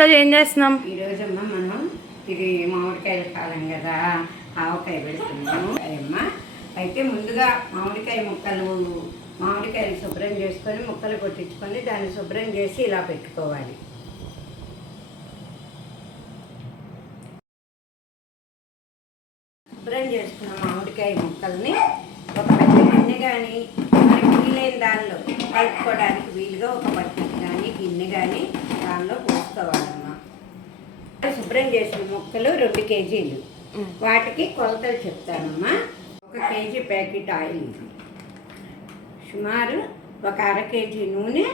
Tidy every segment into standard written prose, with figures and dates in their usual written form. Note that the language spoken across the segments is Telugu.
ఈరోజు ఏం చేస్తున్నాం? ఈరోజమ్మా మనం ఇది మామిడికాయల కాలం కదా, ఆవకాయ పెడుతున్నాము అమ్మ. అయితే ముందుగా మామిడికాయలు శుభ్రం చేసుకొని ముక్కలు కొట్టించుకొని దాన్ని శుభ్రం చేసి ఇలా పెట్టుకోవాలి. శుభ్రం చేసుకున్న మామిడికాయ ముక్కల్ని ఒక పెద్ద గిన్నె కానీ మనకి వీలైన దానిలో కలుపుకోవడానికి వీలుగా ఒక బట్టి కానీ గిన్నె కానీ దానిలో పోసుకోవాలమ్మా. శుభ్రం చేసిన ముక్కలు 2 కేజీలు. వాటికి కొలతలు చెప్తానమ్మా. 1 కేజీ ప్యాకెట్ ఆయిల్, సుమారు 1/2 కేజీ నూనె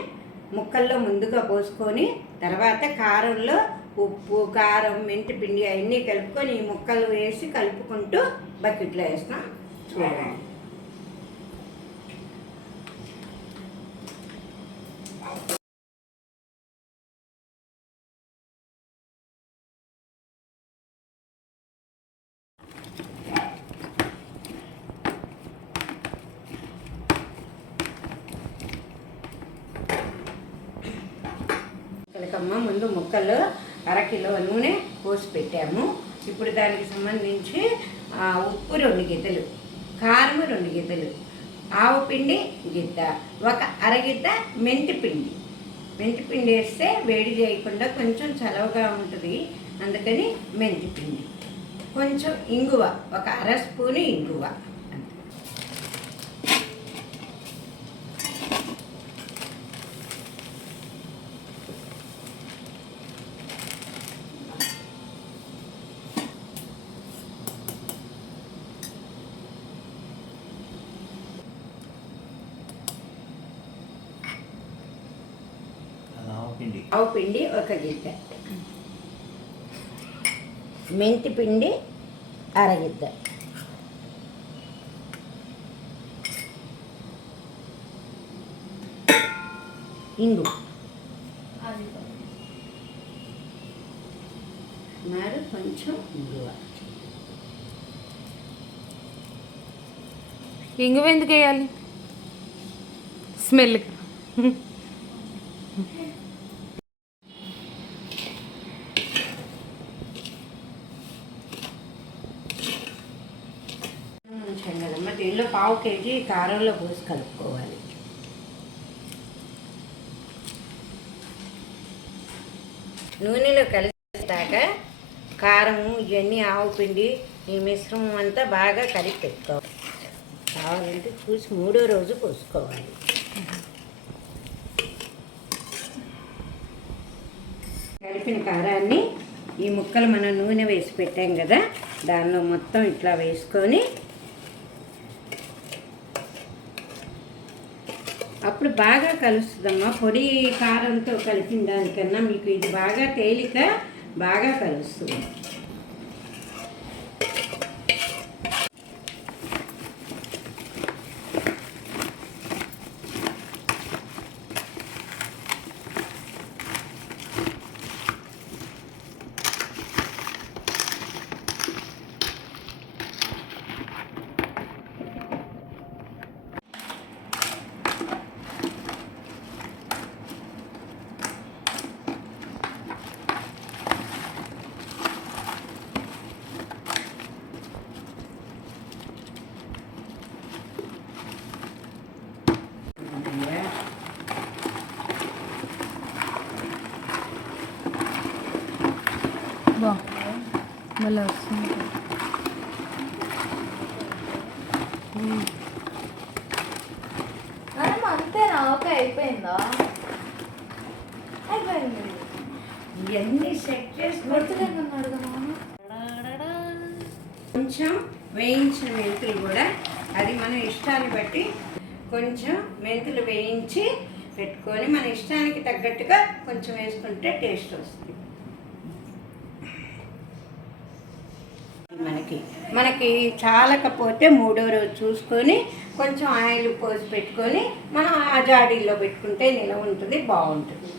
ముక్కల్లో ముందుగా పోసుకొని, తర్వాత కారంలో ఉప్పు, కారం, మెంతిపిండి అవన్నీ కలుపుకొని ఈ ముక్కలు వేసి కలుపుకుంటూ బకెట్లో వేస్తాం. చూడండి. ముందు ముక్కలు 1/2 కిలో నూనె పోసి పెట్టాము. ఇప్పుడు దానికి సంబంధించి ఉప్పు 2 గిద్దలు, కారం 2 గిద్దలు, ఆవపిండి గిద్ద, 1 అరగిద్ద మెంతిపిండి. మెంతిపిండి వేస్తే వేడి చేయకుండా కొంచెం చలవగా ఉంటుంది, అందుకని మెంతిపిండి. కొంచెం ఇంగువ, 1 అర స్పూను ఇంగువ. ఆవపిండి 1 గిద్ద, మెంతిపిండి అరగిద్ద, ఇంగు మరి కొంచెం ఇంగువ ఎందుకు వేయాలి? స్మెల్. కదమ్మా, దీనిలో 1/2 కేజీ కారంలో పోసి కలుపుకోవాలి. నూనెలో కలిసాక కారము ఇవన్నీ ఆవపిండి ఈ మిశ్రమం అంతా బాగా కలిపి పెట్టుకోవాలి. కావాలంటే చూసి 3వ రోజు పోసుకోవాలి. కలిపిన కారాన్ని ఈ ముక్కలు మనం నూనె వేసి పెట్టాం కదా, దానిలో మొత్తం ఇట్లా వేసుకొని అప్పుడు బాగా కలుస్తుందమ్మా. పొడి కారంతో కలిపిన దానికన్నా మీకు ఇది బాగా తేలిక, బాగా కలుస్తుంది. మళ్ళీ వస్తుంది. అంతేనా? ఓకే, అయిపోయిందా? అయిపోయింది. ఇవన్నీ సెట్ చేసుకుంటున్నాడు కదా. కొంచెం వేయించిన మెంతులు కూడా, అది మన ఇష్టాన్ని బట్టి కొంచెం మెంతులు వేయించి పెట్టుకొని మన ఇష్టానికి తగ్గట్టుగా కొంచెం వేసుకుంటే టేస్ట్ వస్తుంది. మనకి చాలకపోతే 3వ రోజు చూసుకొని కొంచెం ఆయిల్ పోసి పెట్టుకొని మనం ఆ జాడీల్లో పెట్టుకుంటే నిలవ ఉంటుంది, బాగుంటుంది.